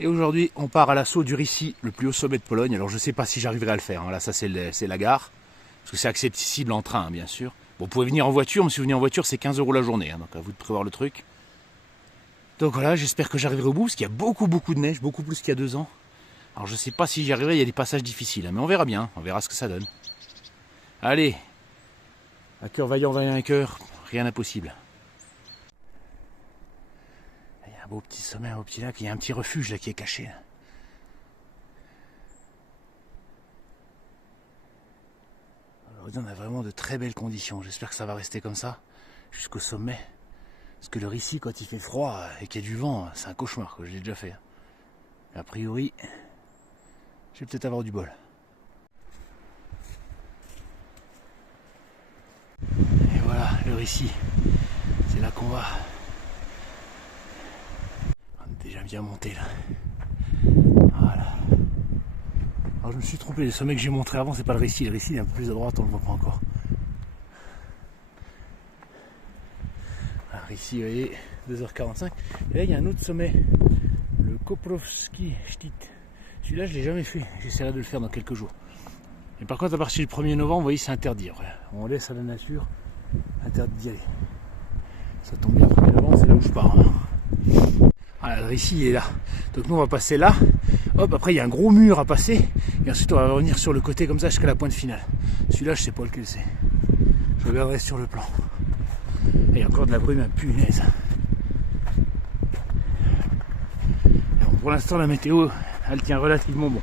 Et aujourd'hui, on part à l'assaut du Ryssi, le plus haut sommet de Pologne. Alors je ne sais pas si j'arriverai à le faire. Là, ça c'est la gare. Parce que c'est accessible en train, bien sûr. Bon, vous pouvez venir en voiture, mais si vous venez en voiture, c'est 15 € la journée. Donc à vous de prévoir le truc. Donc voilà, j'espère que j'arriverai au bout, parce qu'il y a beaucoup de neige, beaucoup plus qu'il y a 2 ans. Alors je ne sais pas si j'y arriverai, il y a des passages difficiles. Mais on verra bien, on verra ce que ça donne. Allez, à cœur vaillant, vainqueur, rien d'impossible. Il y a un beau petit sommet, un beau petit lac, il y a un petit refuge là qui est caché. Là. On a vraiment de très belles conditions. J'espère que ça va rester comme ça jusqu'au sommet. Parce que le Ryssi, quand il fait froid et qu'il y a du vent, c'est un cauchemar, que je l'ai déjà fait. A priori, je vais peut-être avoir du bol. Et voilà, le Ryssi. C'est là qu'on va. On est déjà bien monté là. Voilà. Alors je me suis trompé, le sommet que j'ai montré avant, c'est pas le Ryssi. Le Ryssi il est un peu plus à droite, on le voit pas encore. Alors ici, vous voyez, 2h45. Et là, il y a un autre sommet, le Koprovski Szczyt. Celui-là, je l'ai jamais fait. J'essaierai de le faire dans quelques jours. Et par contre, à partir du 1er novembre, vous voyez, c'est interdit. On laisse à la nature, interdit d'y aller. Ça tombe bien, le 1er novembre, c'est là où je pars. Voilà, le Ryssi, il est là. Donc nous, on va passer là. Hop, après, il y a un gros mur à passer. Et ensuite, on va revenir sur le côté comme ça jusqu'à la pointe finale. Celui-là, je sais pas lequel c'est. Je regarderai sur le plan. Et il y a encore de la brume à punaise. Et bon, pour l'instant, la météo, elle tient relativement bon.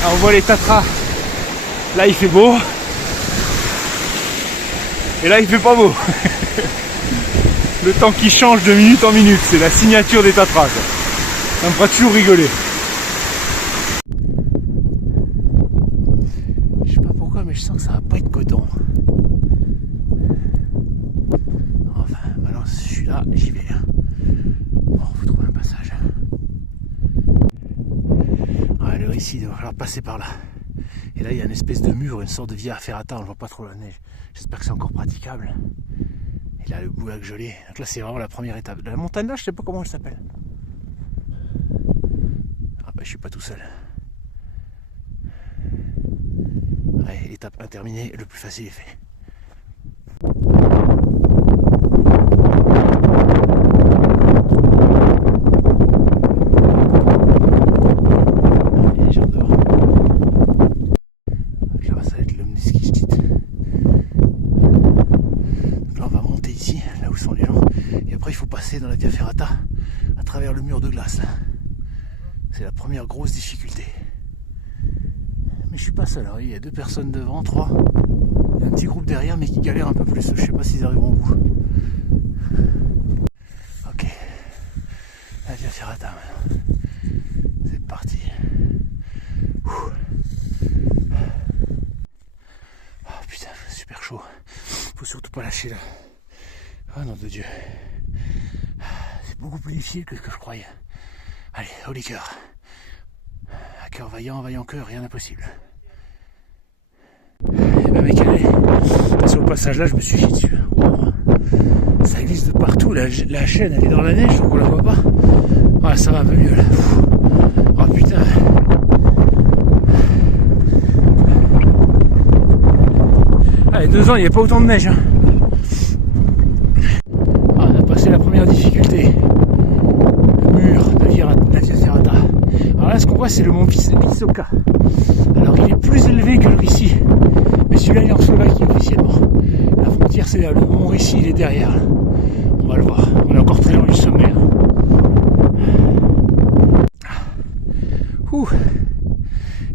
Alors, on voit les Tatras. Là, il fait beau. Et là, il fait pas beau. Le temps qui change de minute en minute, c'est la signature des Tatras. Ça me fera toujours rigoler. Je sais pas pourquoi, mais je sens que ça va pas être coton. Enfin, maintenant, je suis là, j'y vais. Bon, faut trouver un passage. Ouais, le Ryssi, il va falloir passer par là. Et là, il y a une espèce de mur, une sorte de via ferrata, on ne voit pas trop la neige. J'espère que c'est encore praticable. Et là, le boulag gelé. Donc là, c'est vraiment la première étape. La montagne là, je sais pas comment elle s'appelle. Ah bah, je suis pas tout seul. Ouais, étape interminée, le plus facile est fait. Dans la via ferrata à travers le mur de glace. C'est la première grosse difficulté. Mais je suis pas seul, il y a 2 personnes devant, 3. Il y a un petit groupe derrière mais qui galère un peu plus. Je sais pas s'ils arriveront au bout. Ok. La via ferrata maintenant. C'est parti. Oh putain, super chaud. Faut surtout pas lâcher là. Oh nom de Dieu. C'est beaucoup plus difficile que ce que je croyais. Allez, haut les cœurs. À cœur vaillant, vaillant cœur, rien d'impossible. Et ben mec, allez. Sur le passage là, je me suis chié dessus. Wow. Ça glisse de partout. La chaîne, elle est dans la neige, donc on la voit pas. Voilà, ça va un peu mieux là. Oh putain. Allez, 2 ans, il n'y a pas autant de neige. Hein. C'est la première difficulté. Le mur de la via ferrata. Alors là, ce qu'on voit, c'est le mont Vysoka. Alors, il est plus élevé que le Ryssi. Mais celui-là, il est en Slovaquie officiellement. La frontière, c'est là. Le mont Ryssi, il est derrière. Là. On va le voir. On est encore très loin du sommet. Ouh.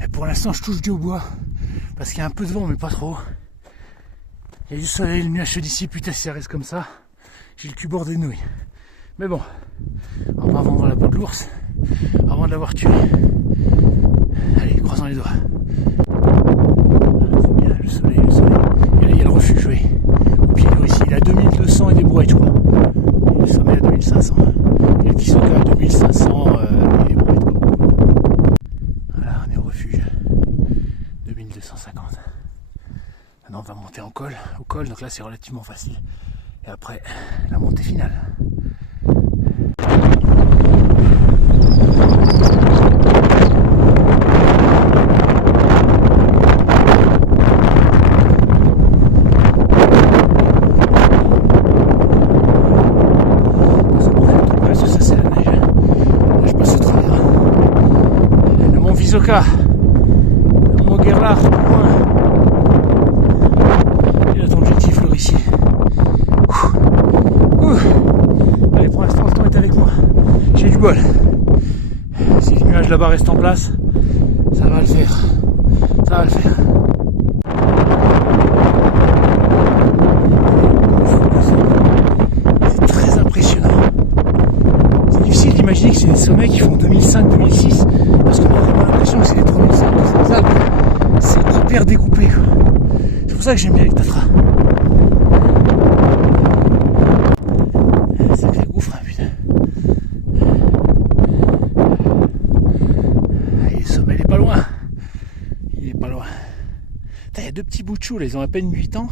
Et pour l'instant, je touche du bois. Parce qu'il y a un peu de vent, mais pas trop. Il y a du soleil, le nuage se dissipe. Putain, si ça reste comme ça. J'ai le cul bordé de nouilles. Mais bon, on va vendre la peau de l'ours avant de l'avoir tué. Allez, croisons les doigts. C'est bien, le soleil. Et là, il y a le refuge, oui. Au pied du Ryssi, il est à 2200 et des brouettes, je crois. Et le sommet à 2500. Et le petit Vysoka à 2500 et des brouettes, quoi. Voilà, on est au refuge. 2250. Maintenant, on va monter en col. au col, donc là c'est relativement facile. Et après, la montée finale. Visoka, le mont Gerlach, il a ton objectif Laure ici. Allez, pour l'instant le temps est avec moi, j'ai du bol. Si les nuages là-bas restent en place, ça va le faire, ça va le faire. C'est très impressionnant. C'est difficile d'imaginer que c'est des sommets qui font 2005-2006 parce qu'on a vraiment l'impression que c'est des 3005 des Alpes. C'est hyper découpé. C'est pour ça que j'aime bien les Tatras. Sacré gouffre, hein, putain. Et le sommet il est pas loin. Il est pas loin. Il y a deux petits bouts de chou là, ils ont à peine 8 ans.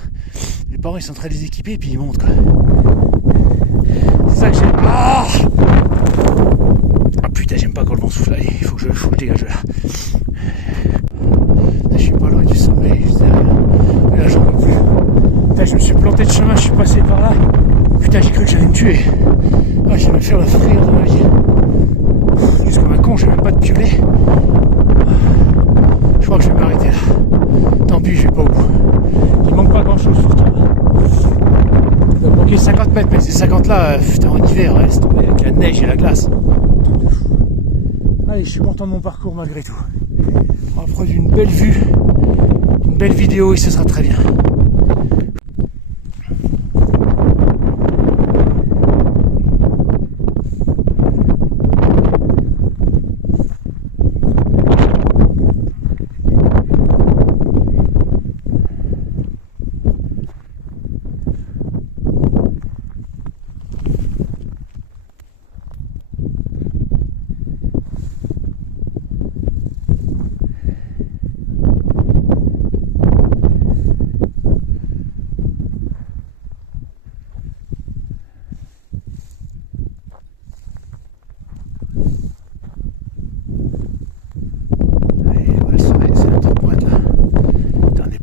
Les parents ils sont en train de les équiper et puis ils montent quoi. C'est ça que j'aime. Ah putain, j'aime pas quand le vent souffle. Allez, il faut que je dégage là. Je suis pas loin du sommet, juste derrière. Et là, j'en peux plus. Putain, je me suis planté de chemin, je suis passé par là. Putain, j'ai cru que j'allais me tuer. Ah, j'ai me faire la frire de ma vie. Juste comme un con, j'ai même pas de piolet. Je crois que je vais m'arrêter là. Tant pis, je vais pas au bout. Il manque pas grand chose, surtout. Il va manquer 50 mètres, mais ces 50 là, putain, en hiver, laisse tomber avec la neige et la glace. Allez, je suis content de mon parcours malgré tout. On va prendre une belle vue, une belle vidéo et ce sera très bien.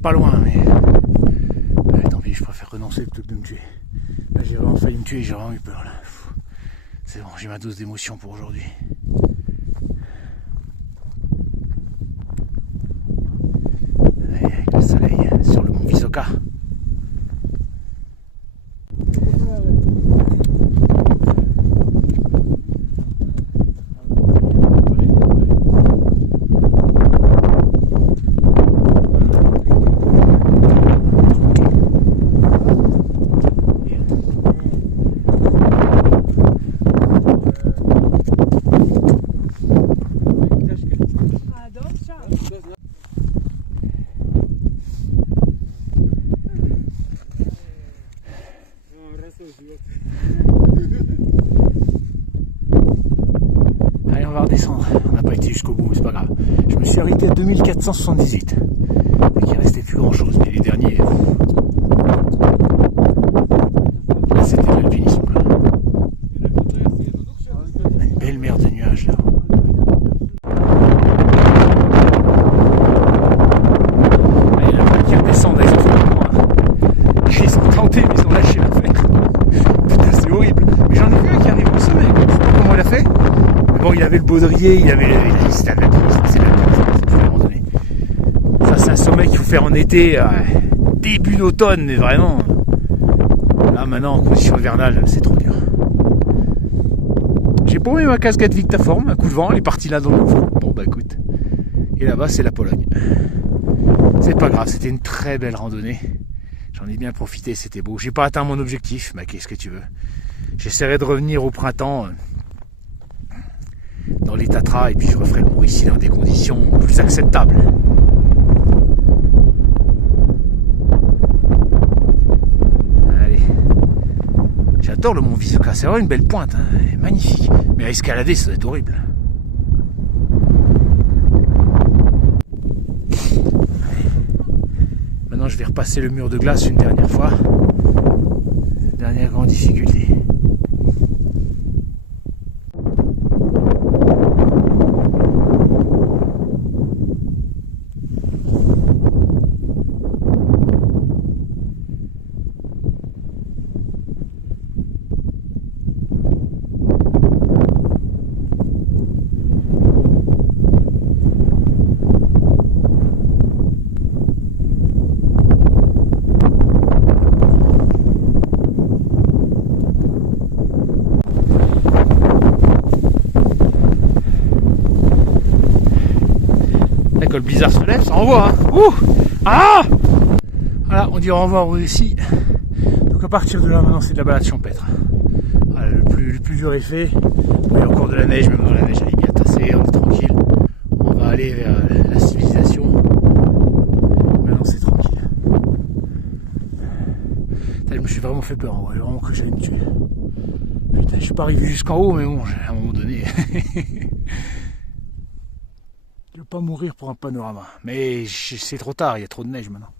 Pas loin, mais tant pis, je préfère renoncer plutôt que de me tuer. Là, j'ai vraiment failli me tuer, j'ai vraiment eu peur là. C'est bon, j'ai ma dose d'émotion pour aujourd'hui. Avec le soleil sur le mont Visoka. Allez, on va redescendre. On n'a pas été jusqu'au bout, mais c'est pas grave. Je me suis arrêté à 2478. Donc il restait plus grand chose, mais les derniers. Là, c'était l'alpinisme. Une belle mer de nuages là. Allez, la vague qui redescend, là, ils ont fait le moins. Ils ont tenté, mais ils ont lâché l'affaire. Putain, c'est horrible. Mais j'en ai vu un qui arrive au sommet. Je sais pas comment il a fait. Bon, il avait le baudrier, il avait c'était un alpinisme, c'est l'alpinisme, c'est plus à un moment donné. Ça, c'est un sommet qu'il faut faire en été, début d'automne, mais vraiment. Là, maintenant, en conditions hivernales, c'est trop dur. J'ai paumé ma casquette Victaform, un coup de vent, elle est partie là dans le gouffre. Bon, bah écoute. Et là-bas, c'est la Pologne. C'est pas grave, c'était une très belle randonnée. J'en ai bien profité, c'était beau. J'ai pas atteint mon objectif, mais qu'est-ce que tu veux. J'essaierai de revenir au printemps. Dans les Tatras et puis je referai le mont ici dans des conditions plus acceptables. Allez. J'adore le mont Visoka, c'est vraiment une belle pointe, hein. Magnifique. Mais à escalader, ça doit être horrible. Allez. Maintenant je vais repasser le mur de glace une dernière fois. Dernière grande difficulté. Quand le blizzard se lève, ça envoie. Hein. Ouh, ah, voilà, on dit au revoir aussi. Donc à partir de là, maintenant, c'est de la balade champêtre. Voilà, le plus dur est fait. Il y a encore de la neige, même dans la neige, elle est bien tassée, on est tranquille. On va aller vers la civilisation. Maintenant, c'est tranquille. Putain, je me suis vraiment fait peur. J'ai vraiment cru que j'allais me tuer. Putain, je suis pas arrivé jusqu'en haut, mais bon, à un moment donné. Je ne veux pas mourir pour un panorama. Mais c'est trop tard, il y a trop de neige maintenant.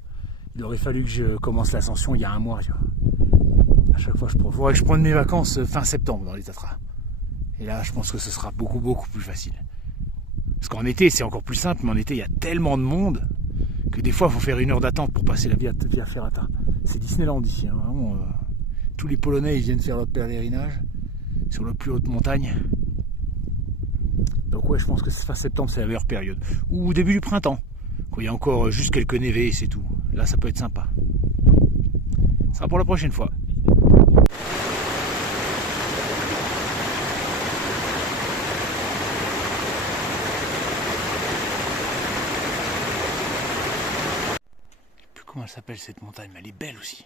Il aurait fallu que je commence l'ascension il y a un mois. Tu vois. À chaque fois, il faudrait que je prenne mes vacances fin septembre dans les Tatras. Et là, je pense que ce sera beaucoup plus facile. Parce qu'en été, c'est encore plus simple, mais en été, il y a tellement de monde que des fois, il faut faire 1 heure d'attente pour passer la via Ferrata. C'est Disneyland ici. Hein, vraiment, tous les Polonais, ils viennent faire leur pèlerinage sur la plus haute montagne. Donc ouais, je pense que fin septembre, c'est la meilleure période. Ou au début du printemps, quand il y a encore juste quelques névés, c'est tout. Là, ça peut être sympa. Ça sera pour la prochaine fois. Je sais plus comment elle s'appelle cette montagne, mais elle est belle aussi.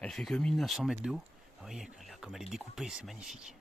Elle fait que 1900 mètres de haut. Vous voyez, comme elle est découpée, c'est magnifique.